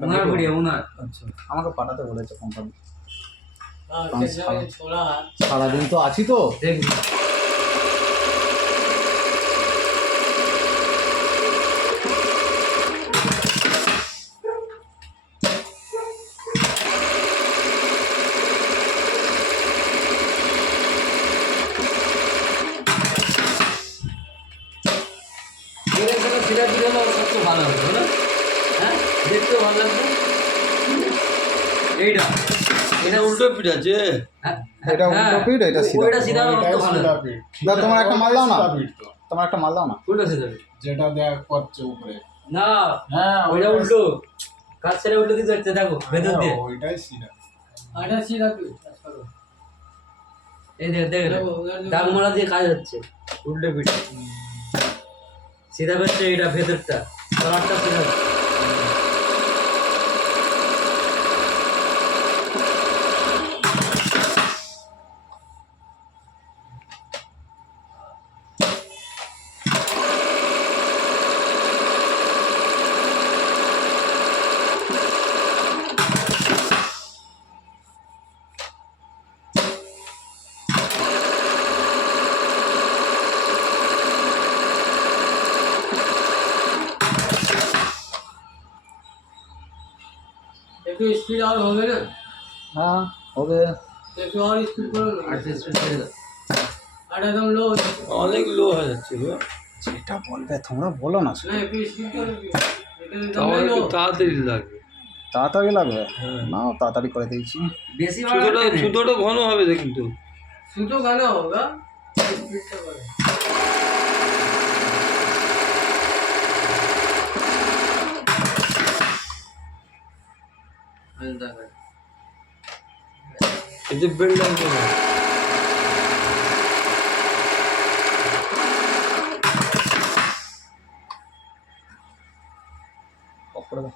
আচ্ছা, আমাকে পাঠাতে বলেছে কোম্পানি। সারাদিন তো আছি তো দেখবি। সবচেয়ে ভালো হতো না? হ্যাঁ, দেখতেও ভালো লাগবে। এইটা এটা উল্টো পিঠ আছে। এটা উল্টো পিঠ, এটা সিধা। ওইটা সিধা ভালো। দাদা তোমার একটা মাল দাও না, তোমার একটা মাল দাও না। উল্টো সিধা যেটা দেখ করছে উপরে না, হ্যাঁ ওইটা উল্টো কাজ ছেড়ে উল্টো দিতে হচ্ছে। দেখো ভেতর দিয়ে ওইটাই সিধা। এটা সিধা পিঠ। এই দেখ দাগ মোড়া দিয়ে কাজ হচ্ছে উল্টো পিঠ। সিধা করছে এটা ভেতরটা, তলাটা সিধা। একটু স্পিড আর হবে না? হ্যাঁ হবে। একটু আর স্পিড করো না। আচ্ছা স্পিড ছেড়ে দাও। আর একদম লো, অনেক লো হয়ে যাচ্ছে গো। যেটা বলবে তোমরা বলো না। না একটু স্পিড করো। তাহলে একটু তাড়াতাড়ি লাগবে। তাড়াতাড়ি লাগবে? না তাড়াতাড়ি করে দিয়েছি। বেশি সুতোটা ঘন হবে কিন্তু। সুতো ঘন হবে, স্পিডটা করে। এই যে বেল্ট লাগবে না। অফ করে দাও।